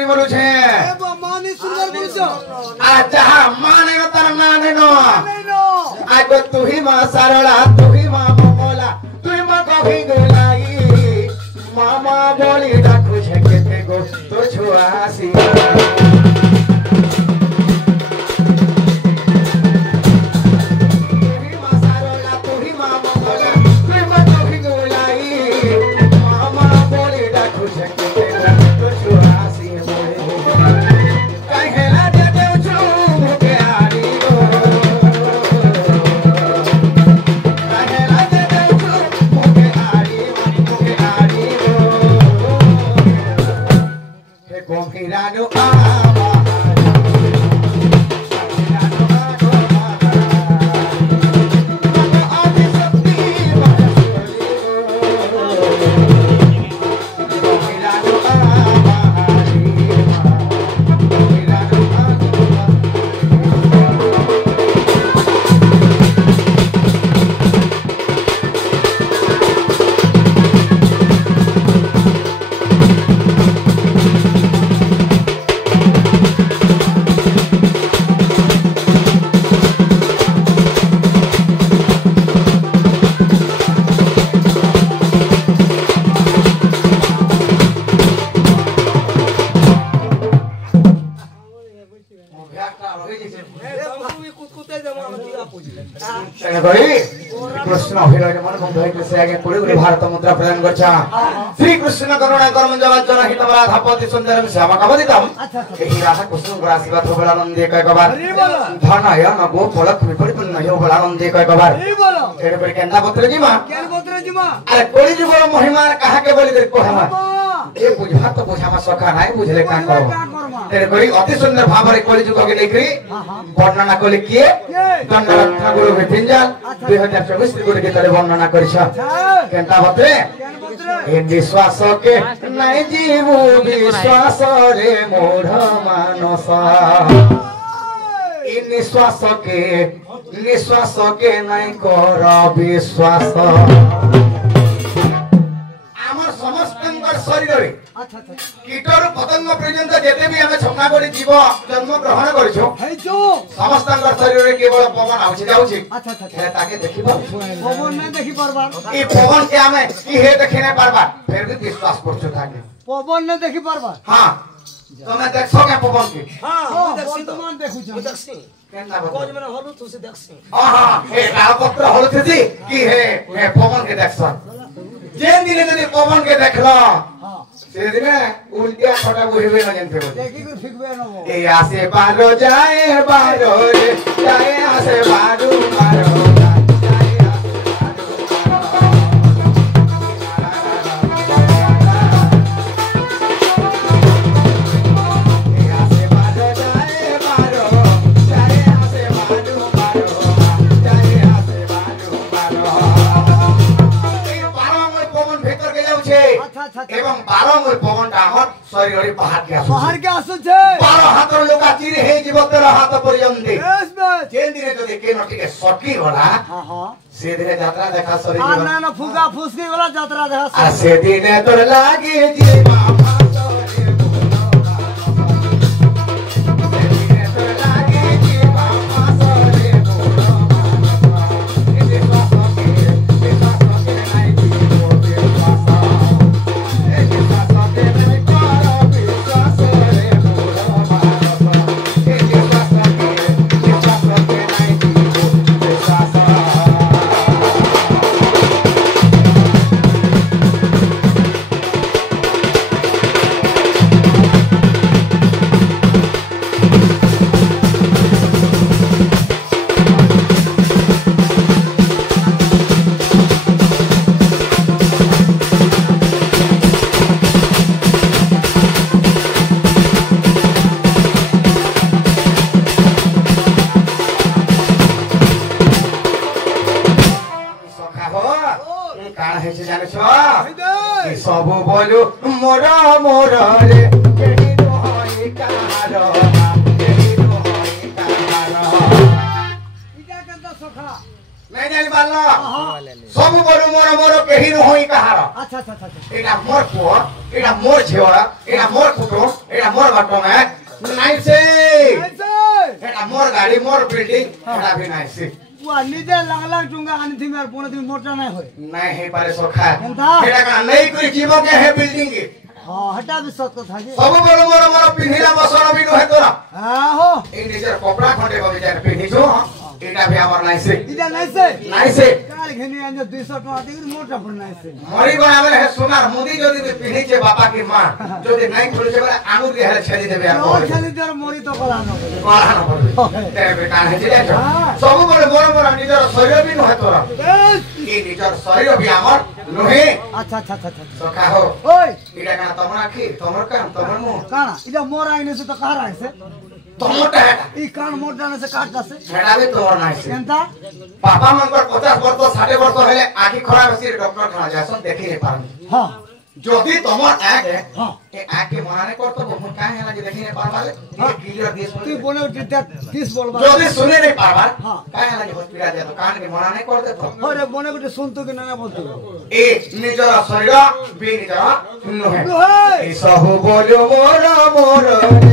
किनी बोलु छे ए बो मानी सुंदर बोलछो अच्छा माने तार नाने नो आगो तू ही मां सरला तू ही मां मोला तू ही मां कभी गलाई मामा बोली डाकू छे केते गो तो छुआसी भारत मुद्रा प्रदान करछा श्री कृष्ण करुणा कर्म जगत जनहित राधापति सुंदरम श्यामा कवदितम एही राधा कृष्ण आशीर्वाद हो बलानंदे कय कबार धन है न गो पलक परिपूर्ण हो बलानंदे कय कबार एडे पर केंदा पत्र जीमा अरे कोली जीव महिमा कहा के बोली दे कोहमा ए बुझा तो बुझामा सखा नाही बुझले का करो तेरे कोई अति सुंदर भाव रे कोली जुग के लेकरी वर्णना कोली किए दंडरत्न गुरु विपिंजल 2024 गुरु के तले वर्णना करिछ केंता बतरे ए विश्वास के नहीं जीवो विश्वास रे मोढ़ मानस ए निश्वास के नहीं कर विश्वास आमर समस्तंकर शरीर रे कीटर पतंग पर्यंत जेते भी हमें छमना करी जीव जन्म ग्रहण करिछो समस्तंकर शरीर रे केवल पवन आउछि जाउछि हे ताके देखि पवन नै देखि परबा ई पवन के हमें ई हे देखि नै परबा फिर भी विश्वास करछो ताके पवन नै देखि परबा हां तमे देखछो के पवन के हां वर्तमान देखुछ देखछि केना कोज में हलु तुसे देखछि हां हे कागपत्र हलु थि कि हे पवन के देखछ जे दिने जदि पवन के देखलो से दिने उल्टिया छोटा बुझबे न जानते हो देखि को फिकबे न ए आसे बारो जाए बारो रे जाए आसे बारो बारो एवं 12 मोर पवन हमर शरीर रे बाहर के आसु छे 12 हाथ लोका चिर हे जीव तेरा हाथ पर्यंते जे दिने जदि के न टिके सकी होला हां से दिने यात्रा देखा शरीर आ ना ना फुगा फुसकी वाला यात्रा देखा आ से दिने तोर लागे जी बाबा सबु बोलू मोर मोर रे केही होई कहार केही होई कहार इटा केंता सखा नै जानि बाल्लो सबु बोलू मोर मोर केही होई कहार अच्छा अच्छा अच्छा एटा मोर पुओ एटा मोर झिओ एटा मोर कुटुम एटा मोर बाटो में नहीं से एटा मोर गाड़ी मोर बिल्डिंग एटा भी नहीं से वो निजे लगला चुंगा आनी थी मेरे पुणे थी मोटा नहीं होए नहीं है पारे सोखा एटा का नहीं कोई जीवो के है बिल्डिंग के हां हटा भी सत था जी सब बोलो मोर मोर पिन्हिला बसर भी नहे तोरा हां हो ए निजर कपड़ा खंडे बबे जाय पिन्हि जो एटा भी हमर नहीं से इजा नहीं से काल घेनी आने 200 टका दे मोटा पर नहीं से मरी गया हमें है सोनार मोदी जदी भी पिन्हि छे बापा की मां जदी नहीं खोले छे आंगुर के हेले छेदी देबे यार और छेदी देर मोरी तो कला न पड़े तेरे बेटा है जे सब बोले मोर मोर निजर शरीर भी नहे तोरा ई निजर शरीर भी हमर नहे अच्छा सखा हो ओए इडा का तमरा की तमर काम तमर मु काना इजा मोर आइने से तो कहा रहे से तमोटा है ई कान मोटा ने से काट का से हेडा भी तोर नाही से केनता पापा मन पर 50 वर्ष 60 वर्ष हेले आखि खराब से डॉक्टर खाना जासन देखि नहीं पारन हां जदी तमर आग है हां ए आग के माने कर तो बहुत काहे है जे देखि नहीं पारबाले ये क्लियर देश तू बोले 30 बोलबा जदी सुने नहीं पारबा हां काहे है जे हॉस्पिटल जा तो कान के माने कर दे तो अरे बोले बेटे सुन तो कि ना बोलतो ए निजर शरीर बे निजर सुनो है ए सहु बोलो मोर रे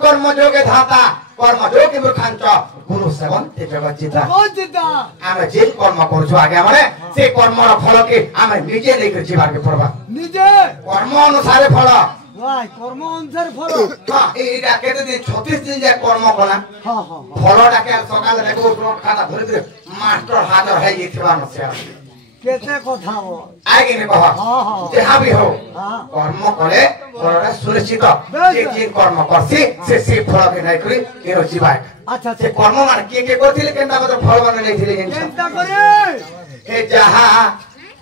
कर्म जोगे धाता कर्म जोगे मूर्खांच गुरु सेवन ते जगत जीता आमे जे कर्म करछु आगे माने से कर्मर फल के आमे निजे लेकर जीवार के पड़बा निजे कर्म अनुसार फल वाह कर्म अनुसार फल हां एटा केते दिन 36 दिन जे कर्म कला हां फलटा के सकाल देखो खाता धरि धरि मास्टर हाजर है ये थिबा नसे केते कथा हो आगे ने कहा हां जहां भी हो हां कर्म करे फलटा सुनिश्चित जे कर्म करसी से फल के नै करी केरो जीवा अच्छा से कर्म मान के करथिले केनता मतलब फल मान नै थिले केनता करे ए जहां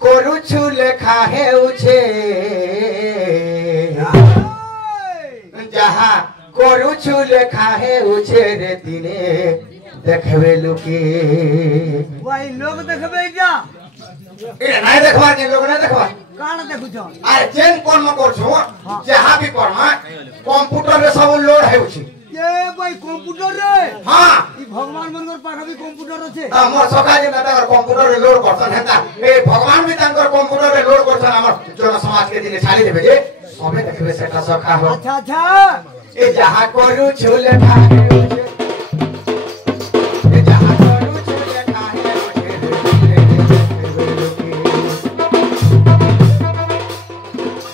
करूछु लेखा हेउछे जहां करूछु लेखा हेउछे रे दिने देखबे लोके भाई लोग देखबे क्या ए नहीं देखबा के लोग नहीं देखबा कान देखु छ अरे जेन कर्म करछो जहां भी कर्म कंप्यूटर रे सब लोड हेउछी ये भाई कंप्यूटर रे हां ई भगवान मनगर पाखा भी कंप्यूटर अछि हमर सखा जे दादा कंप्यूटर रे लोड करछन हेता ए भगवान भी तांकर कंप्यूटर रे लोड करछन हमर जन समाज के दिने छाली देबे जे सबे देखबे सेटा सखा हो अच्छा ए जहां करू छुले खाए ए जहां करू छुले खाए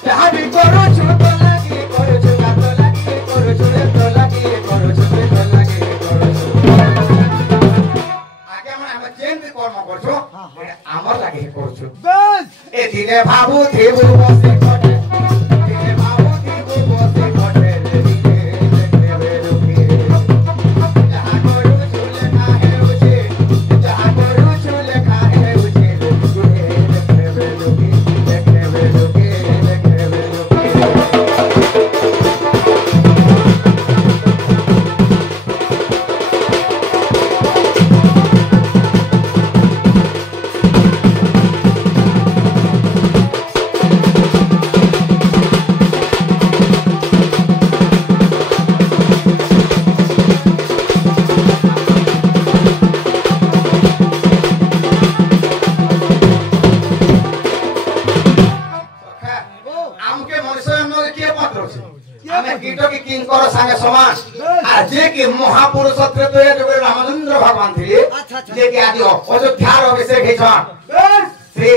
जहां भी करू छु तो लगी करू छु का तो लगी करू छु तो लगी करू छु तो लगी करू छु आगे हम जेन भी कर्म करछो हमर लागि करछु बस ए दिने भाबू थेबू बसे कटे दिने भाबू थेबू बसे कटे देखबे लोके जहां करू छुले खाए उछे जहां करू छुले खाए उछे देखबे लोके देखबे लोके देखबे लोके जे के आदि अयोध्या रो अभिषेक हेछन से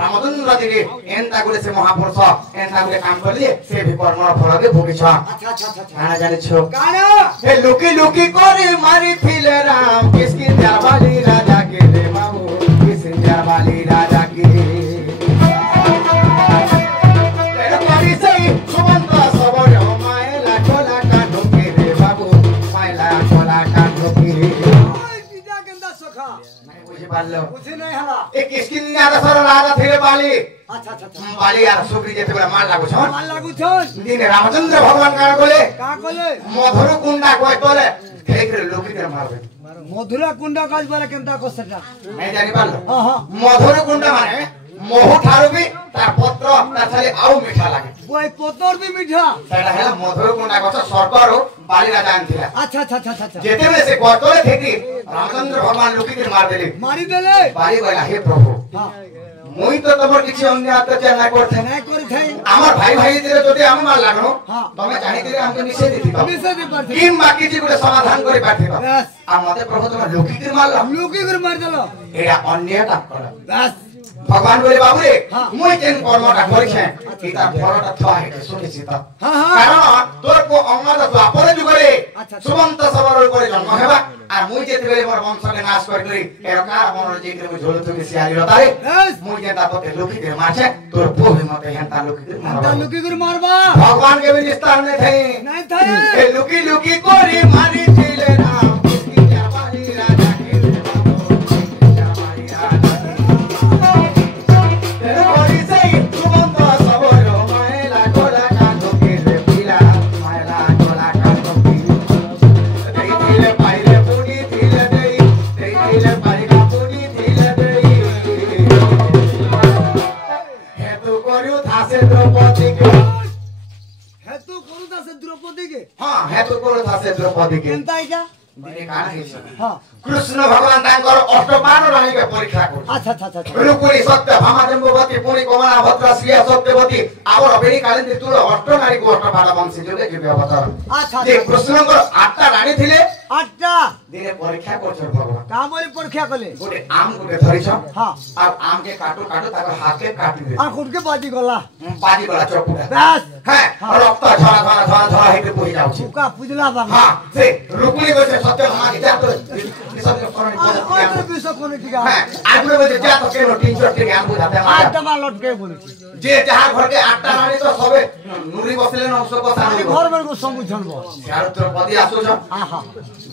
रामचंद्र जी एंता गुले से महापुरुष एंता गुले काम करली से भी कर्म फल के भोगी छ अच्छा गाना जाने छो गाना हे लुकी लुकी कोरी मारी थिले राम किसकी जावाली राजा के रे बाबू किसकी जावाली राजा की तेरे कोरी से सुमंत सबर मायला कोला का ढोके रे बाबू मायला कोला का ढोके पिता गंदा सखा नहीं बुझी पालो बुझी नहीं हला ए किसकी ज्यादा सर राजा थिले बाली अच्छा बाली यार सुग्री जेते बेला मार लागु छ माल लागु छ दिन रामचंद्र भगवान का कोले मधुर कुंडा कोइ तोले देख रे लोकी के मारबे मधुरा कुंडा काज बारे केनता को सेटा नहीं जानि पालो हां मधुर कुंडा माने मोहु ठारू भी तार पत्र तार छले आउ मीठा लागे ओइ पतर भी मीठा सेटा हैला मधुर कुंडा गछ सरकार बाली राजा आनथिला अच्छा जेते बेले से गतोले थेकी रामचंद्र भगवान लोकी के मार देले मारी देले बाली गला हे प्रभु हां मुई तो तमर किछि अन्य अत्याचार ना करथे नहीं करी थाई আমার ভাই ভাই দিলে যদি আমি মার লাগনো হ্যাঁ তুমি জানি দিলে আমাকে নিষেধ দিতি তো निषेध पारथे কিম বাকি জি গুলো সমাধান করে পারতে তো बस আমাদের প্রভু তোমার লৌকিকের মারলাম लुकी कर मार देलो এটা অন্যায় কাজ করা बस ভগবান বলে বাবু রে হ্যাঁ। মুই কেন কর্মটা করিছে এটা ফলটা থা হেতে শুনেছি তো हां हां কারণ তোর কো অঙ্গদ দ্বাপর যুগরে আচ্ছা। সুমন্ত সবর করে জন্ম হেবা আর মুই যেতে বেলে মোর বংশকে নাশ করি করি এরকার মনর যে করে মুই ঝোল তুমি সিয়ারি রতারে बस মুই যেটা তোকে লৌকিকের মারছে তোর পোহি মতে হেনতা লৌকিকের अंता মারবা लुकी कर मारबा भगवान के भी निस्तार नहीं थे नहीं थाई ए लुकी लुकी कोरी मारी थिले राम किसकी जावाली राजा के रे बाबू किसकी जावाली राजा के तेरे कोरी से सुमंत सबरो मायला कोला का ढोके रे पीला मायला कोला का ढोके देई थिले पाइले पुनी थिले देई थिले पाइला पुनी थिले देई हे तू करू थासे द्रौपदी के है तू करूता से द्रौपदी के हां हे तू करू थासे द्रौपदी के केनता आइजा दिने काना हेछ हां कृष्ण भगवान तांकर अष्टबाण रही के परीक्षा कर अच्छा रुकुणी सत्य भामाजम्बवती पुणी कमला भद्र श्रिया सत्यवती आवर अबेरी कालिंदी तुल अष्ट नारी को अष्टबाण वंशी जुगे जुगे अवतार अच्छा जे कृष्णकर आठटा रानी थिले आठटा दिने परीक्षा करछ भगवान कामरी परीक्षा कले गोटे आम गोटे धरिछ हां अब आम के काटो काटो ताकर हाथ के काटी दे आ खुद के बाजी गला बाजी गला चौकुटा बस है रक्त झरा झरा झरा झरा हेके बोहि जाउछि का पुजला बा हां से रुकुणी बसे सत्य भामा के जातो निसत्य करणी और भी सब कोने की हां आगले बजे जा तो केनो तीन चार के ज्ञान बुझाते आठटा मार लट के बोली जे जहाँ घर के आठटा रानी तो सबे नुरी बसले न सब बसा घर में को समुझन बो यार द्रौपदी आसु छ हां हां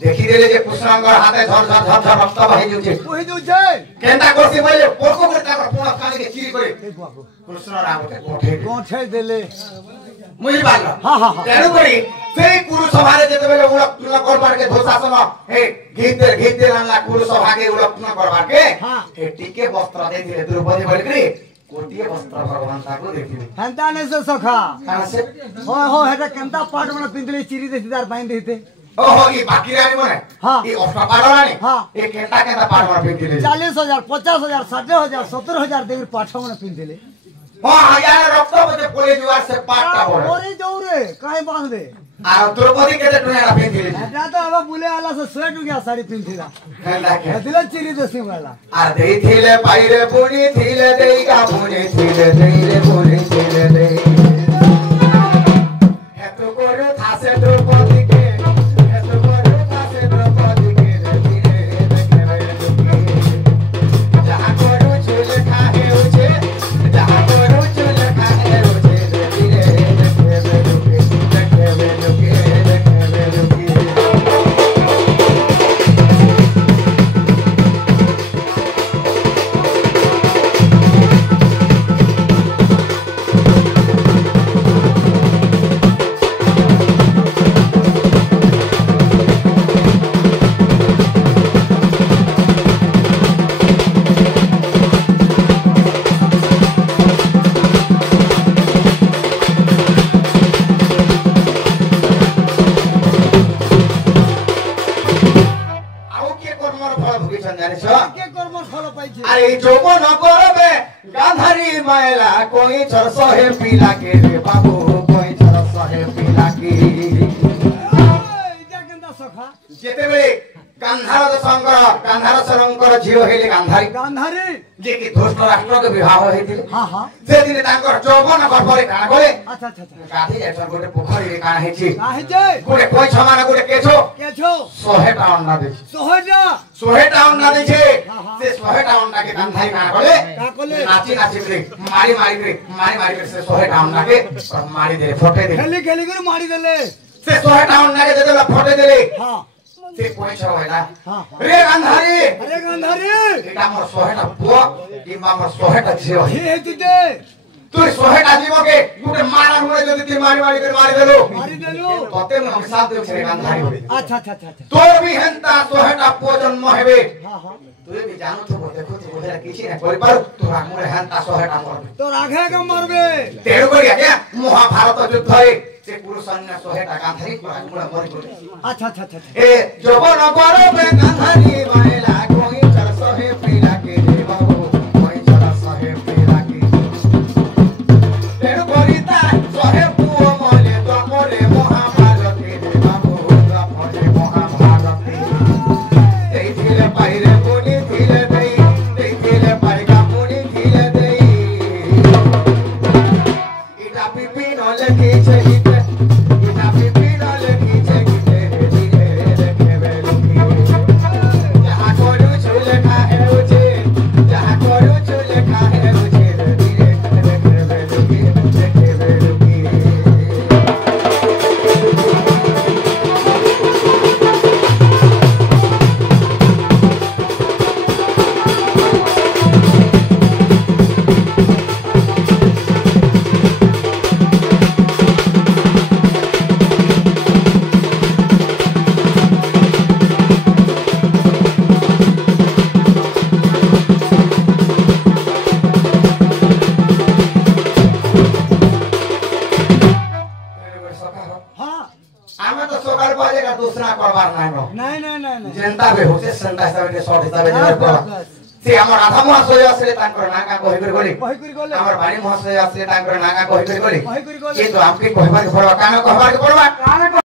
देखि देले जे कृष्णंगर हाथे झर झर झर झर रक्त बहि जुचे ओहि जो छै केनता करसी मैले पोको करे ताकर पूर्ण कानी के चिरी करे कृष्ण रामके कोठे गोठे देले मुई बाल हां तेनु करी সেই পুরুষ সভারে যেতে বেলে উলক্তন করবার কে ধোষাসন হে ঘিতে লালা পুরুষ সভাকে উলক্তন করবার কে হে টিকে বস্ত্র দে দিলে দ্রৌপদী বলকরি कोटिए वस्त्र भगवान ताको देखिले हंता ने से सखा काना से हो हेटा केनता पाट मन पिंदले चिरी दे सिदार बांध देते ओहो ई बाकी रानी मने हां ई ऑफर पाड़रानी हां ए केनता केनता पाड़ मन पिंदिले 40000 50000 60000 17000 देवी पाठ मन पिंदले हां यार रक्त बजे पोले जुआर से पाटता बोले ओरे जौरे काहे बांध दे आ द्रौपदी के टुयारा पिंदिले हेटा तो अब बुले वाला से स्वेट गया साड़ी पिंदिला केनता के दिला चिरी देसी वाला आ देई थिले पाइरे पुनी थिले देई का पुनी थिले देई पुनी थिले देई हे तो कोरे थासे द्रौपदी के हे तो कोरे थासे द्रौपदी के धीरे देखले दुखी जहां कोरो चुल खाए उछे जहां कोरो चुल खाए उछे धीरे देखले दुखी देखले दुखी देखले दुखी अरे जोबन करबे गांधारी मायला कोई छर सहे पीला के रे बाबू कोई छर सहे पीला की इजा केनता सखा जेते बेले गांधार सरंकर झियो हेले गांधारी गांधारी जे कि धृष्ट राष्ट्र के विवाह होइतिले हां हां से दिन तांकर चौवन गर्भरे काण गले अच्छा अच्छा अच्छा गाधी जाय गोटे पोखरी रे काण हेछि काहे जे गोटे कोइ छमाना गोटे केछो 100 टा अंडा दे 100 टा अंडा दे छे से 100 टा अंडा के गांधारी काण गले का कोले नाची नाची रे मारी रे से 100 टा अंडा के मारी दे फोटे दे खेली खेली कर मारी देले से 100 टा अंडा के देला फोटे देले हां से कोइ छ होला हां रे गांधारी एटा मोर 100 टा पुआ कि मोर 100 टा झियो हे तुते तू 100 टा जीवो के गुटे मारा गुटे जदी ती मारी कर मारी देलो तते में हम साथ देउ छे गांधारी अच्छा अच्छा अच्छा तोर भी हेंता 100 टा पुआ जन्म हेबे हां हां तू भी जानो तो देखो तो बोले किछि नै करि पार तोरा मोरे हेंता 100 टा मरबे तो आगे का मरबे तेरो करिया के महाभारत युद्ध है से पुरुष अन्य 100 टा गांधारी पर मुड़ा मरि गले अच्छा अच्छा अच्छा ए जवन गरबे गांधारी मायला कोई चर 100 पीला के रे बाबू कोई चर 100 पीला के तेरो करिता 100 पुओ मले तो मोरे महाभारत रे बाबू तो मोरे महाभारत ए थिले पाइरे बोली थिले दई थिले पाइगा बोली थिले दई इटा पिपी न लगे छे नहीं जनता बे होचे संता हिसाब के शॉर्ट हिसाब के से हमर आधा महाशय आसले तांकर नाका कहि कर गले हमर भाई महाशय आसले तांकर नाका कहि कर गले ये तो हमके कहबार के पड़वा काना कहबार के पड़वा